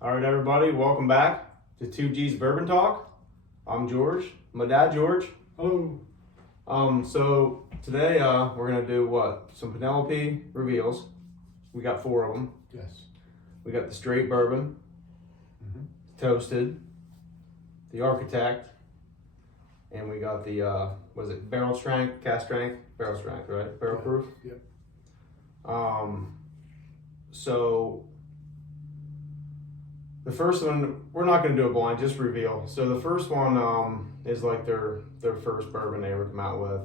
All right, everybody, welcome back to 2Gs Bourbon Talk. I'm George, my dad George. Hello. So today we're gonna do what? Some Penelope reveals. We got 4 of them. Yes. We got the straight bourbon, toasted, the architect, and we got the was it barrel strength, cask strength, barrel strength, right? Barrel proof. Yep. So the first one, we're not going to do a blind, just reveal. So the first one is like their first bourbon they ever come out with.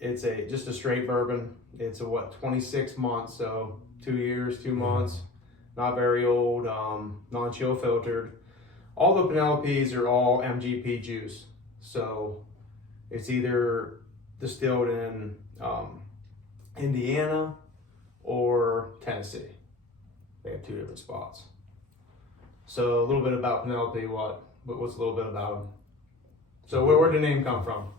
It's just a straight bourbon. It's a 26 months, so 2 years, 2 months. Not very old, non-chill filtered. All the Penelopes are all MGP juice. So it's either distilled in Indiana or Tennessee. They have 2 different spots. So a little bit about Penelope. What's a little bit about them? So where'd the name come from?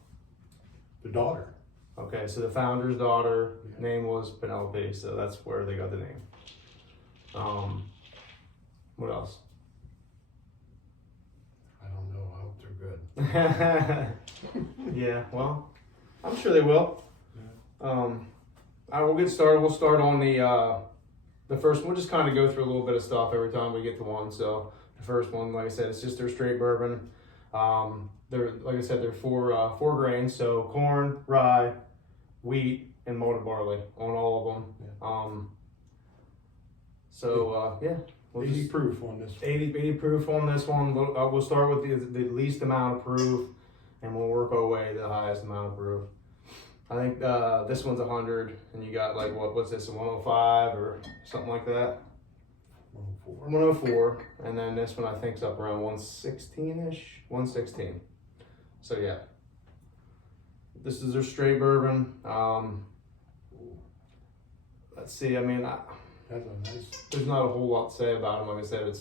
The daughter. Okay, so the founder's daughter name was Penelope, so that's where they got the name. What else? I don't know. I hope they're good. Yeah, well, I'm sure they will. All right, we'll get started. We'll start on the first. We'll just kind of go through a little bit of stuff every time we get to one. So the first one, like I said, it's just their straight bourbon. They're like I said, they're four grains. So corn, rye, wheat, and malted barley on all of them. Yeah. Yeah. We'll 80 proof on this one. 80 proof on this one. We'll start with the least amount of proof, and we'll work our way to the highest amount of proof. I think this one's 100, and you got like what's this, a 105 or something like that? 104. 104, and then this one I think's up around 116ish, 116. So yeah, this is their straight bourbon. Let's see. I mean, That's a nice. there's not a whole lot to say about them. Like I said,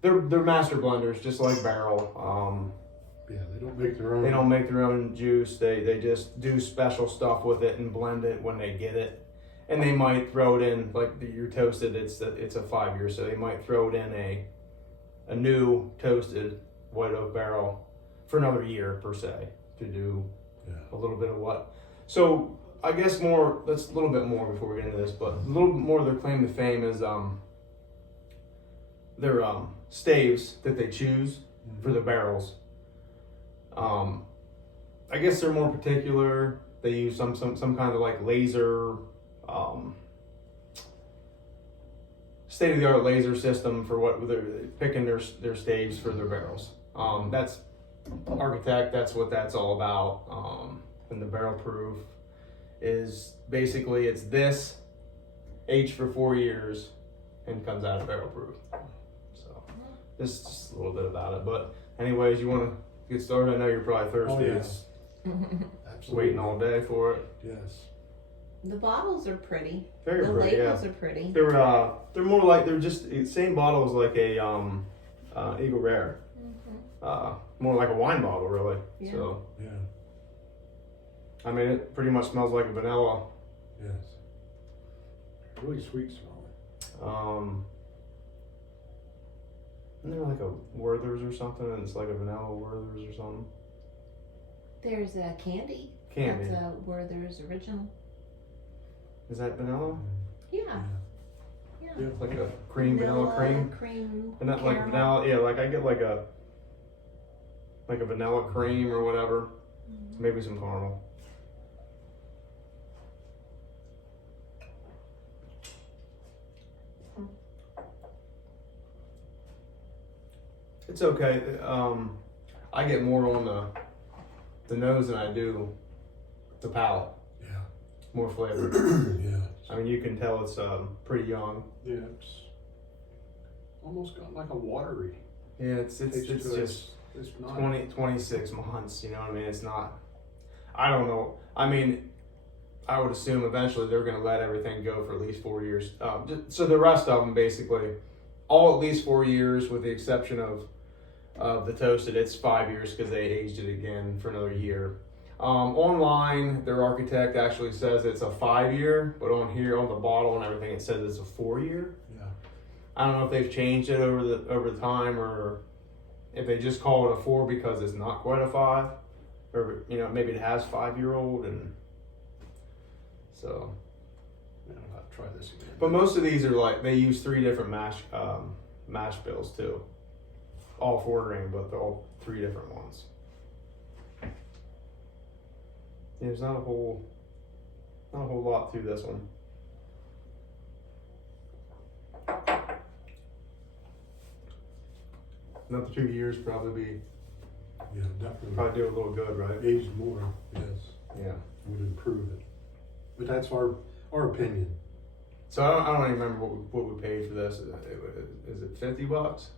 they're master blenders, just like barrel. Yeah, they don't make their own. They don't make their own juice. They just do special stuff with it and blend it when they get it. And they might throw it in, like your toasted, it's a 5 year, so they might throw it in a new toasted white oak barrel for another year per se to do a little bit of what. So I guess that's a little bit more before we get into this, but a little bit more of their claim to fame is their staves that they choose for the barrels. I guess they're more particular. They use some kind of like laser, state-of-the-art laser system for what they're picking their staves for their barrels. That's architect. That's what that's all about. And the barrel proof is basically it's this aged for 4 years and comes out of barrel proof. So this is just a little bit about it. But anyways, you want to get started? I know you're probably thirsty. Oh, yes. Absolutely. Waiting all day for it. Yes. The bottles are pretty. Very The pretty, labels are pretty. They're more like they're just same bottle as like a Eagle Rare. More like a wine bottle, really. Yeah. So Yeah. I mean, it pretty much smells like a vanilla. Yes. Really sweet smelling. Isn't there like a Werther's or something? And it's like a vanilla Werther's or something. There's a candy. Candy. That's a Werther's original. Is that vanilla? Yeah. Yeah. It's like a vanilla cream. Cream. And not like caramel. vanilla. Yeah, like I get like a vanilla cream or whatever. Maybe some caramel. It's okay. I get more on the nose than I do the palate. Yeah. More flavor. Yeah. I mean, you can tell it's pretty young. Yeah. It's almost got like a watery. Yeah, it's taste to it. just It's not. 26 months. You know what I mean? It's not. I don't know. I mean, I would assume eventually they're going to let everything go for at least 4 years. So the rest of them basically, all at least 4 years, with the exception of the toasted. It's 5 years because they aged it again for another year. Online, their architect actually says it's a 5 year, but on here on the bottle and everything, it says it's a 4 year. Yeah. I don't know if they've changed it over the time, or if they just call it a 4 because it's not quite a 5, or maybe it has 5-year-old, and so. Yeah, I'll have to try this again. But most of these are like they use 3 different mash bills too, all 4 grain, but they're all 3 different ones. There's not a whole lot to this one. Another 2 years probably Yeah, definitely. do a little good, right? Aged more, yes, Yeah. would improve it. But that's our opinion. So I don't even remember what we paid for this. Is it $50?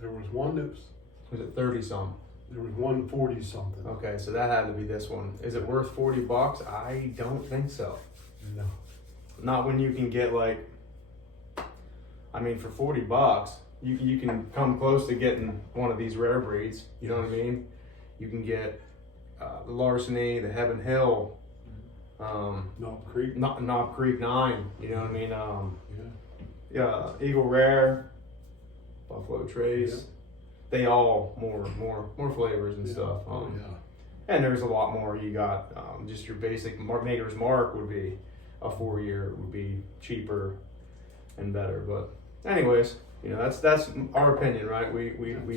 There was one that Was it 30 some? there was 140 something. Okay, so that had to be this one. Is it worth $40? I don't think so. No. Not when you can get like, I mean, for $40, you can come close to getting one of these rare breeds. You know what I mean? You can get the Larceny, the Heaven Hill, Knob Creek. Knob Creek 9. You know what I mean? Yeah. Eagle Rare, Buffalo Trace. Yeah. They all more flavors and Yeah. stuff. Oh yeah. And there's a lot more. You got just your basic Maker's Mark would be a 4-year, would be cheaper and better. But anyways, that's our opinion, right? We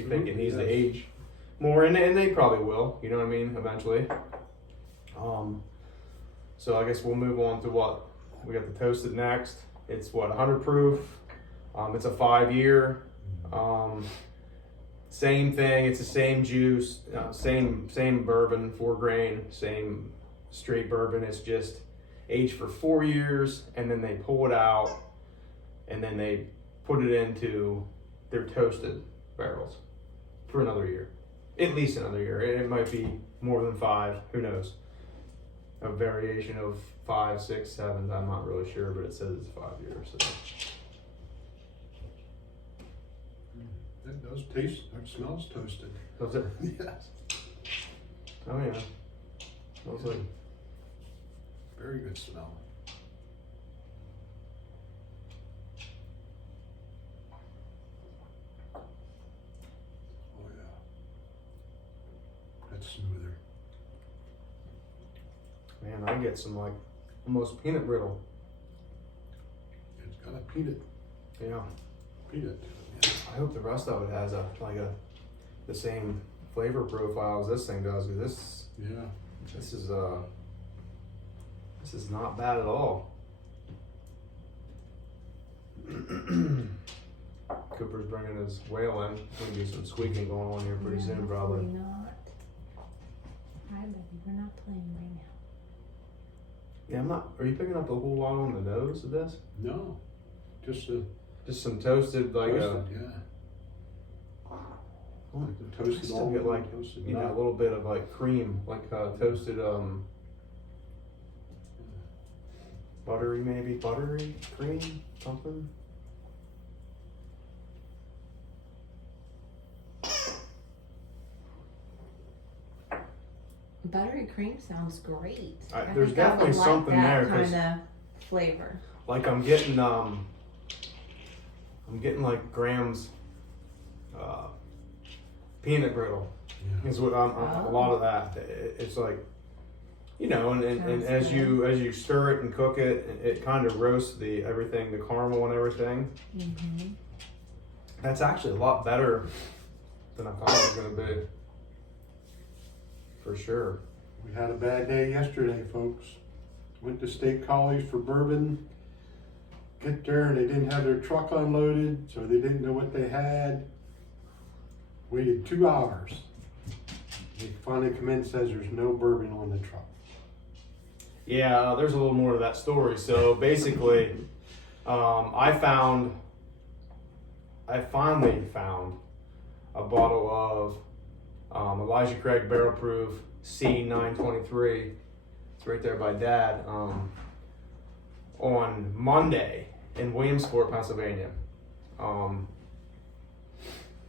think it needs to yes. age more, and they probably will. You know what I mean? Eventually. So I guess we'll move on to what we got. The toasted next. It's 100 proof. It's a 5-year. Same thing. It's the same juice, same bourbon, 4 grain, same straight bourbon. It's just aged for 4 years, and then they pull it out, and then they put it into their toasted barrels for another year, at least another year. It might be more than 5. Who knows? A variation of 5, 6, 7. I'm not really sure, but it says it's 5 years. So. It does taste, it smells toasted. Does it? Yes. Oh yeah. Smells like. Very good smell. Oh yeah. That's smoother. Man, I get some like almost peanut brittle. It's got a peanut Yeah. to it. Yeah. I hope the rest of it has the same flavor profile as this thing does. 'Cause Yeah. this is not bad at all. Cooper's bringing his whale in. Gonna be some squeaking going on here pretty soon, probably. Probably not. Hi, baby. We're not playing right now. Yeah, I'm not. Are you picking up a whole lot on the nose of this? No, just Just some toasted, toasted, yeah. Oh, Like the toasted still almond, get like, toasted a nut. little bit of like cream, like toasted buttery cream, something. Buttery cream sounds great. There's think I would definitely like something that there, 'cause- kind of flavor. Like I'm getting like Graham's peanut brittle Yeah. is what a lot of that. It's like, and Sounds as good. you stir it and cook it, it kind of roasts the caramel and everything. Mm-hmm. That's actually a lot better than I thought it was gonna be. For sure. We had a bad day yesterday, folks. Went to State College for bourbon. Get there and they didn't have their truck unloaded, so they didn't know what they had. Waited 2 hours. They finally come in and says there's no bourbon on the truck. Yeah, there's a little more to that story. So basically, I finally found a bottle of Elijah Craig Barrel Proof C923. It's right there by Dad. On Monday in Williamsport, Pennsylvania.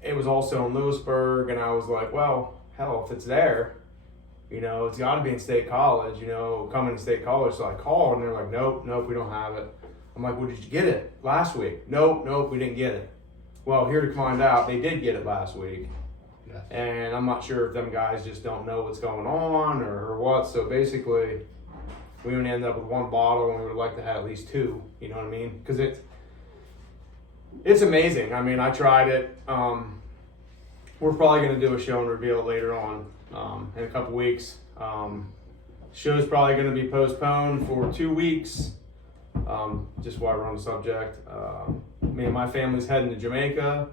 It was also in Lewisburg, and I was like, well, hell, if it's there, it's got to be in State College, coming to State College. So I called, and they're like, nope, we don't have it. I'm like, well, did you get it last week? Nope, we didn't get it. Well, here to find out, they did get it last week. Yes. And I'm not sure if them guys just don't know what's going on or what. So basically, we only end up with one bottle, and we would like to have at least two. You know what I mean? Because it's amazing. I mean, I tried it. We're probably going to do a show and reveal later on in a couple weeks. Show's probably going to be postponed for 2 weeks. Just while we're on the subject, me and my family's heading to Jamaica.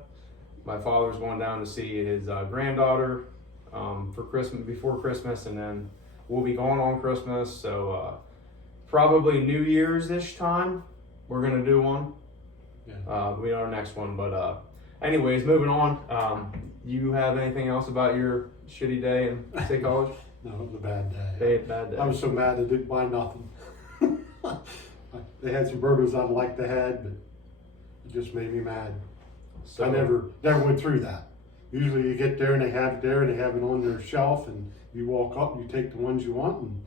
My father's going down to see his granddaughter for Christmas, before Christmas, and then we'll be going on Christmas. So probably New Year's-ish time, we're gonna do one. Yeah. We are our next one, but anyways, moving on. You have anything else about your shitty day in State College? No, it was a bad day. They had a bad day. I was so mad I didn't buy nothing. They had some bourbons I'd like to have, but it just made me mad. So, I never went through that. Usually you get there and they have it there and they have it on their shelf, and you walk up and you take the ones you want and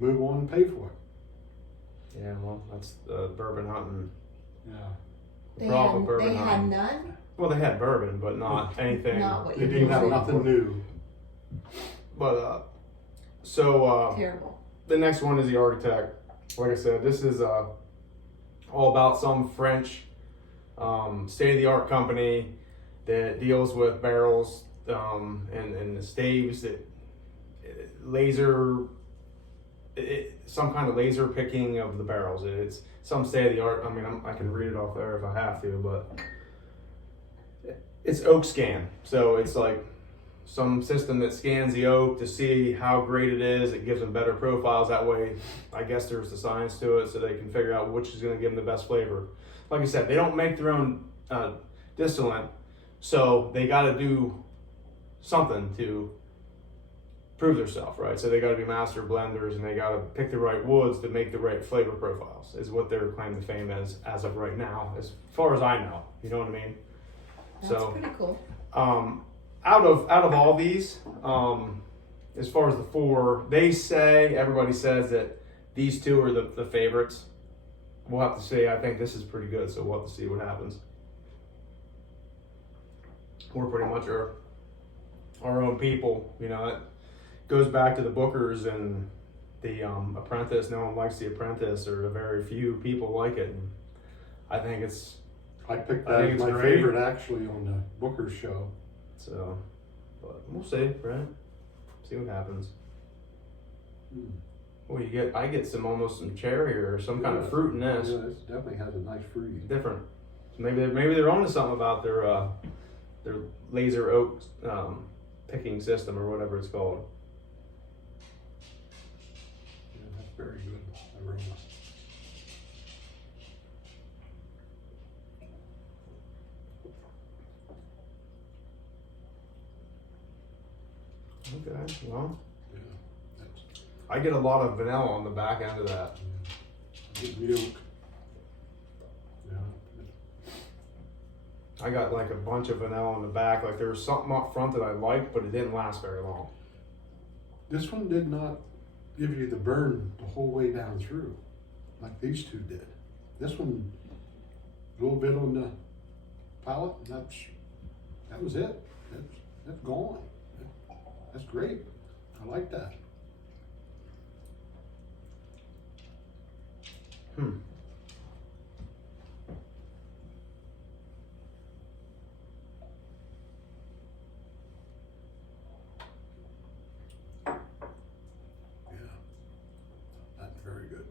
move on and pay for it. Yeah, well, that's bourbon hunting. Yeah. They Problem had, bourbon they had hunting. none? Well, they had bourbon, but not anything. Not what They you didn't have usually- nothing new. But Terrible. the next one is the Architect. Like I said, this is all about some French state-of-the-art company that deals with barrels and the staves that some kind of laser picking of the barrels. It's some state-of-the-art. I mean, I can read it off there if I have to, but it's oak scan. So it's like some system that scans the oak to see how great it is. It gives them better profiles. That way, I guess there's the science to it, so they can figure out which is going to give them the best flavor. Like I said, they don't make their own distillate, so they got to do something to prove themselves, right? So they got to be master blenders, and they got to pick the right woods to make the right flavor profiles. Is what they're claiming to fame as of right now, as far as I know. You know what I mean? That's pretty cool. Out of all these, as far as the four, everybody says that these two are the favorites. We'll have to see. I think this is pretty good, so we'll have to see what happens. We're pretty much our own people, you know. It goes back to the Bookers and the Apprentice. No one likes the Apprentice, or very few people like it. And I think it's. I picked I that think as it's my great. favorite actually on the Booker's show. So, but we'll see, right? See what happens. Well, I get almost some cherry or some kind of fruit in this. Yeah, it definitely has a nice fruit. Different. So maybe they're onto something about their laser oak picking system or whatever it's called. Yeah, that's very good aroma. Okay, well, Yeah, that's I get a lot of vanilla on the back end of that. good milk. Yeah, I got like a bunch of vanilla on the back. Like there was something up front that I liked, but it didn't last very long. this one did not give you the burn the whole way down through, like these two did. This one, a little bit on the palate, and that was it. That's gone. That's great. I like that. Yeah, that's very good.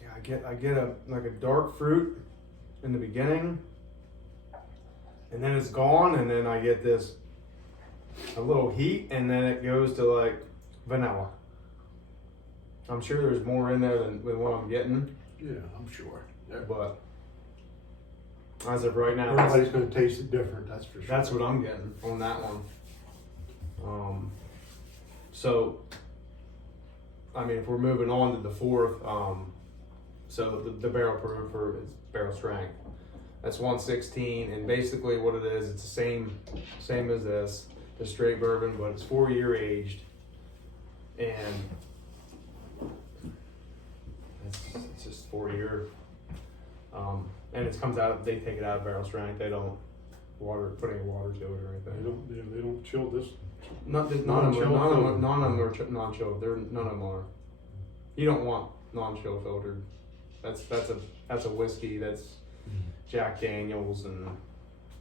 Yeah, I get a dark fruit in the beginning, and then it's gone, and then I get a little heat, and then it goes to like vanilla. I'm sure there's more in there than what I'm getting, Yeah, I'm sure. but as of right now, Everybody's going to taste it different, that's for sure. that's what I'm getting on that one. So, I mean, if we're moving on to the fourth, so the barrel proof for its barrel strength, that's 116, and basically what it is, it's the same as this, the straight bourbon, but it's 4-year aged, and it's just 4-year. And it comes out. They take it out of barrel strength. They don't put any water to it or anything. They don't chill this. None of them are non-chill. None of them are. You don't want non-chill filtered. That's a whiskey. That's Jack Daniels and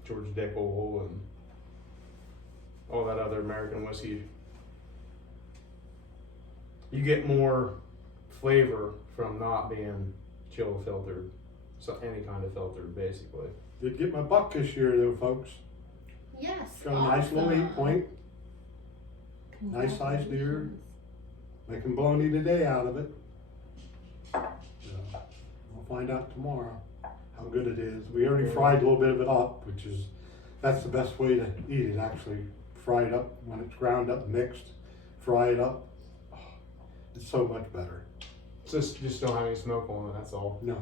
George Dickel and all that other American whiskey. You get more flavor from not being chill filtered. So any kind of filter, basically. Did get my buck this year though, folks. Yes. Got a nice little 8 point. Nice sized deer. Making bologna today out of it. So, we'll find out tomorrow how good it is. We already fried a little bit of it up, that's the best way to eat it actually. Fry it up when it's ground up, mixed. Fry it up. Oh, it's so much better. Just don't have any smoke on it, that's all. No,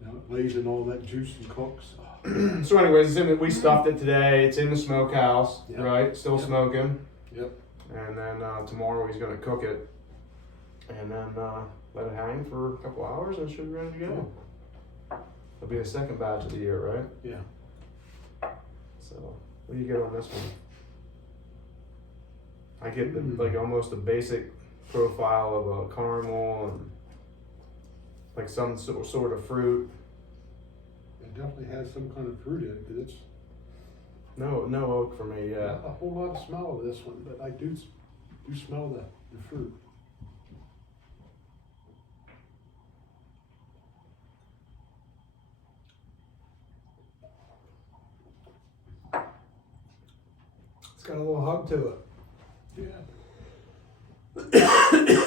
it lays in all that juice and cooks. Oh. So anyways, we stuffed it today. It's in the smokehouse, Yep. right? Still Yep. smoking. Yep. And then tomorrow he's gonna cook it, and then let it hang for a couple hours, and it should be ready to go. It'll be the second batch of the year, right? Yeah. So what do you get on this one? I get like almost a basic profile of a caramel and like some sort of fruit. It definitely has some kind of fruit in it, because it's No oak for me yet. not a whole lot of smell of this one, but I do smell the fruit. It's got a little hug to it. Yeah.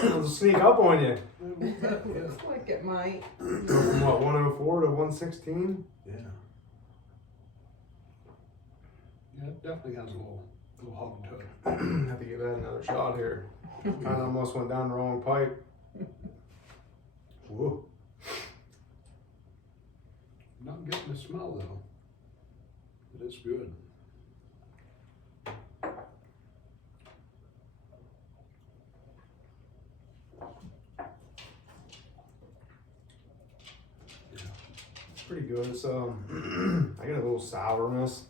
It'll sneak up on you. Looks like it might. Go from what, 104 to 116? Yeah. Yeah, it definitely has a little hug to it. Have to give that another shot here. Kind of almost went down the wrong pipe. Whoa. Not getting the smell though, but it's good. It's pretty good. It's I get a little sourness.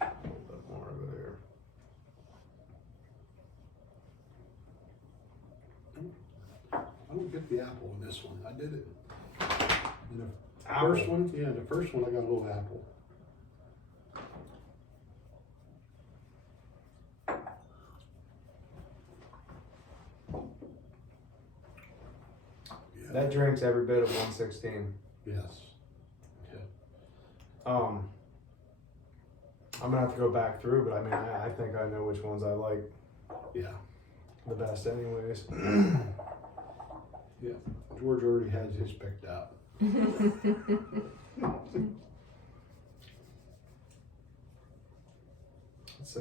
A little bit more over there. I don't get the apple in this one. I did it. In the Apple? first one, yeah, the first one I got a little apple. Yeah. That drink's every bit of 116. Yes. Okay. I'm gonna have to go back through, but I mean, I think I know which ones I like Yeah. the best, anyways. Yeah. George already has his picked out. It's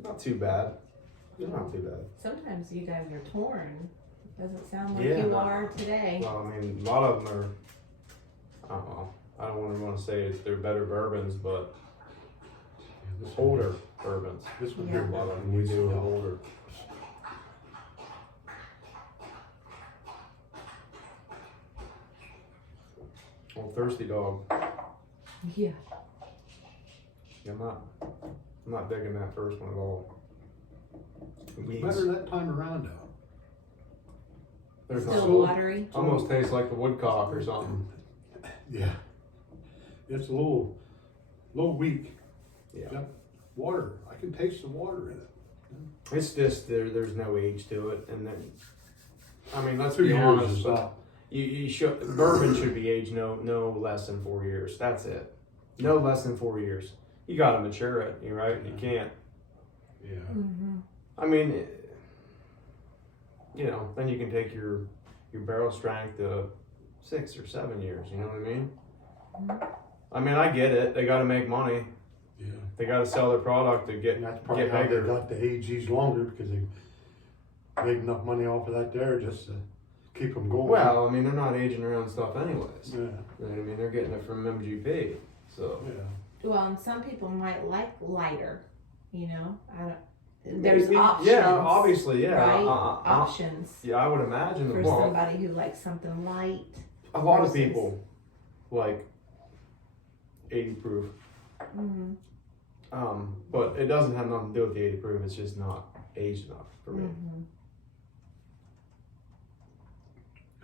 not too bad. It's not too bad. Sometimes you guys are torn. Doesn't sound like Yeah. you are today. Well, I mean, a lot of them are. I don't know. I don't want to say they're better bourbons, but Yeah, this older bourbons. This one Yeah. here, A lot of them we do are older. Old thirsty dog. Yeah. Yeah, I'm not digging that first one at all. Weeds. Better that time around though. There's Still no, watery. almost tastes like the woodcock or something. Yeah. It's a little weak. Yeah. Got water. I can taste the water in it. It's just there's no age to it, and then I mean, let's 2 be years honest. is But up. you should bourbon should be aged no less than 4 years. That's it. No less than 4 years. You got to mature it. You right? You can't. Yeah. Mm-hmm. I mean, then you can take your barrel strength to 6 or 7 years. You know what I mean? I mean, I get it. They got to make money. Yeah. They got to sell their product to get And that's probably get how they bigger. got to age these longer, because they made enough money off of that there just to keep them going. Well, I mean, they're not aging their own stuff anyways. Yeah. You know what I mean? They're getting it from MGP. So Yeah. Well, and some people might like lighter. there's Maybe. options. Yeah, obviously, yeah. Right? Options Yeah, I would imagine for well, somebody who likes something light. a lot of versus- people like 80 proof. Mm-hmm. But it doesn't have nothing to do with the 80 proof. It's just not aged enough for me. Mm-hmm.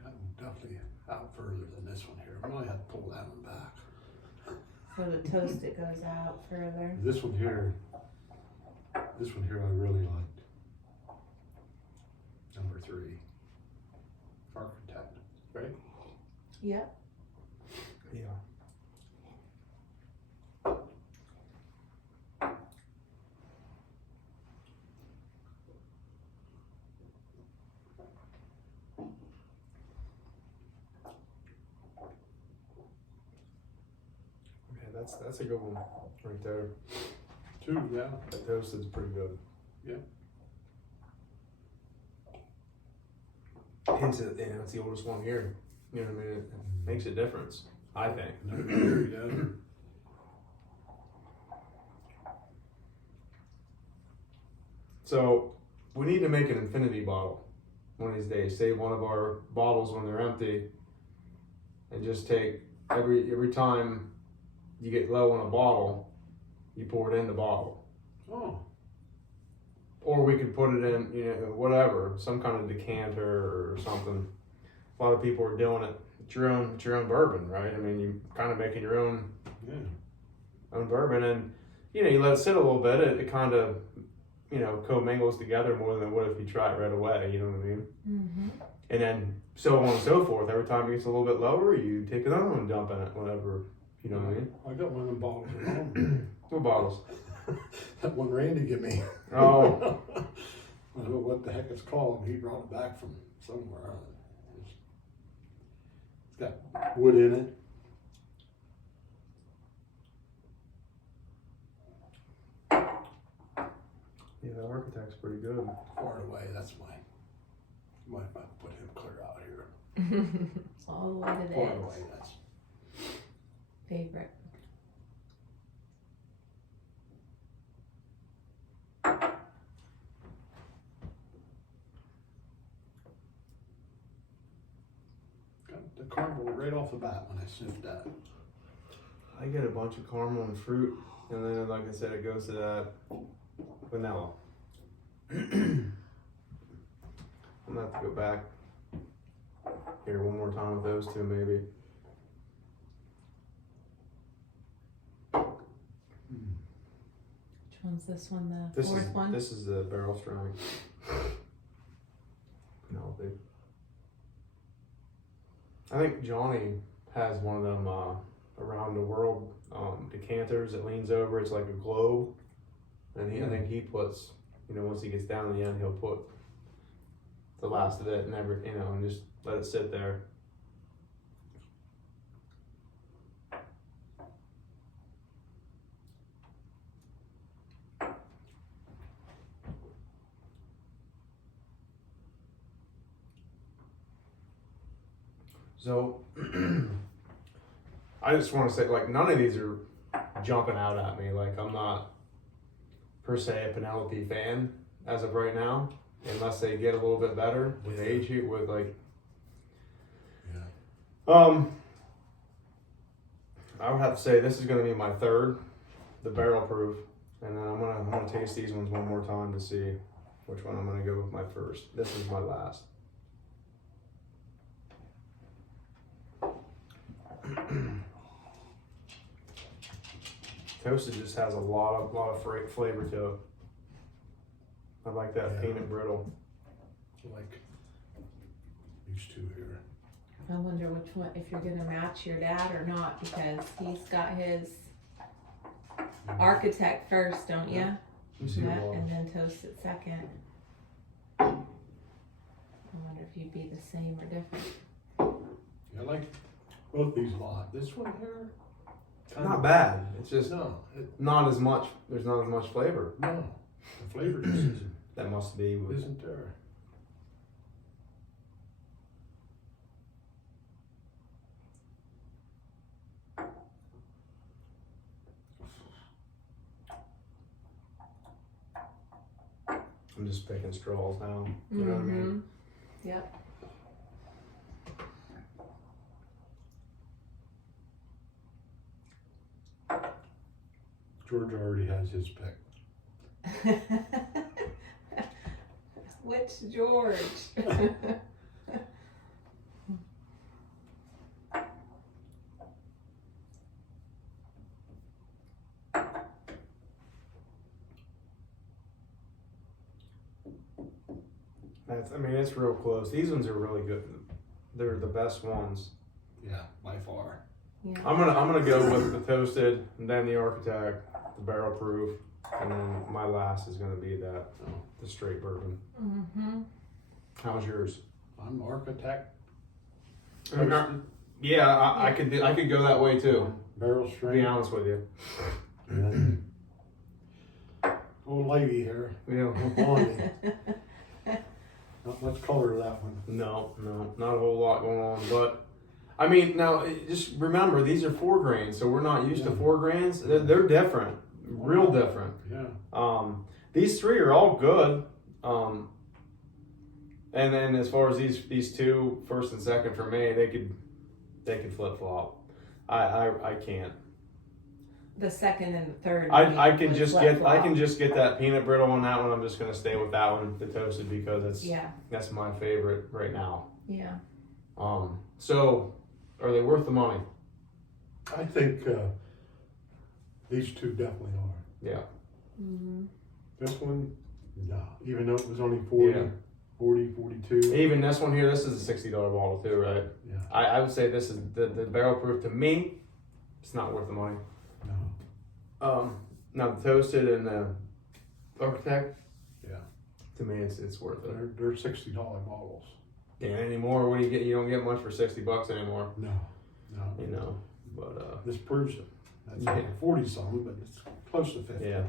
I'm definitely out further than this one here. I might have to pull that one back. So the toast it goes out further. This one here I really liked. Number 3. Architect, right? Yep. Yeah. Okay, that's a good one right there. 2, yeah. That toasted's pretty good. Yeah. Hence, it's the oldest one here. You know what I mean? It makes a difference, I think. Number 3, yeah. So we need to make an infinity bottle one of these days. Save one of our bottles when they're empty, and just take every time you get low on a bottle, you pour it in the bottle. Oh, Or we could put it in, whatever, some kind of decanter or something. A lot of people are doing it. It's your own bourbon, right? I mean, you kind of making your own yeah. bourbon, and you let it sit a little bit. It kind of commingles together more than it would if you try it right away. You know what I mean? Mm-hmm. And then so on and so forth. Every time it gets a little bit lower, you take another one and dump in it. Whatever, you know what I mean? I got one of them bottles at home. What bottles? That one Randy gave me. Oh, I don't know what the heck it's called. He brought it back from somewhere. It's got wood in it. yeah, the architect's pretty good. Far away. That's why. Might have to put him clear out here. All the way to the Far edge. away. That's Favorite. got the caramel right off the bat when I sniffed that. I get a bunch of caramel and fruit, and then, like I said, it goes to that vanilla. I'm gonna have to go back here one more time with those two, maybe. Which one's this one? The This fourth is one? this is the barrel strong. Penelope. I think Johnny has one of them around the world decanters that leans over. It's like a globe, and I think he puts, once he gets down to the end, he'll put the last of it and and just let it sit there. So, I just want to say, none of these are jumping out at me. I'm not, per se, a Penelope fan as of right now, unless they get a little bit better with age, with, Yeah. I would have to say this is going to be my third, the barrel proof, and then I'm gonna taste these ones one more time to see which one I'm gonna go with my first. This is my last. Toasted just has a lot of flavor to it. I like that Yeah. peanut brittle. Like these two here. I wonder which one, if you're gonna match your dad or not, because he's got his architect first, don't you? Let me see Yeah, the wall. and then toast it second. I wonder if you'd be the same or different. Yeah, I like both these a lot. This one here, Not bad. It's just no, not as much. There's not as much flavor. no, the flavor just That must be with isn't there. I'm just picking straws now. You know what I mean? Yep. George already has his pick. Which George? I mean, it's real close. These ones are really good. They're the best ones. Yeah, by far. Yeah. I'm gonna go with the toasted, and then the architect, the barrel proof, and then my last is gonna be the straight bourbon. Mm-hmm. How's yours? I'm architect. Yeah, I could go that way too. Barrel To straight. be honest with you. And old lady here. Yeah. Blondie. Not much color to that one. No, not a whole lot going on. But I mean, now just remember these are 4 grains, so we're not used to 4 grains. They're different, real different. Yeah. These 3 are all good. And then as far as these 2, first and second for me, they could flip flop. I can't. The second and the third. I can just flip-flop. get that peanut brittle on that one. I'm just gonna stay with that one, the toasted, because that's my favorite right now. Yeah. So are they worth the money? I think these 2 definitely are. Yeah. Mm-hmm. This one, no. Even though it was only 40, Yeah. 40, 42. Even this one here, this is a $60 bottle too, right? Yeah. I would say this is the barrel proof to me. It's not worth the money. No. Now the toasted and the architect. Yeah. To me, it's worth it. They're $60 bottles. Yeah, anymore. What do you get? You don't get much for $60 anymore. No. You know, but This proves it. That's Yeah. 40 something, but it's close to 50. Yeah.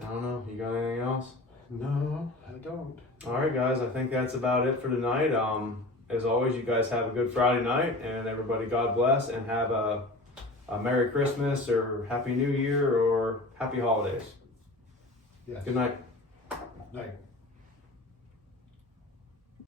I don't know. You got anything else? No, I don't. All right, guys. I think that's about it for tonight. As always, you guys have a good Friday night, and everybody, God bless, and have a Merry Christmas or Happy New Year or Happy Holidays. Yes. Good night. Night.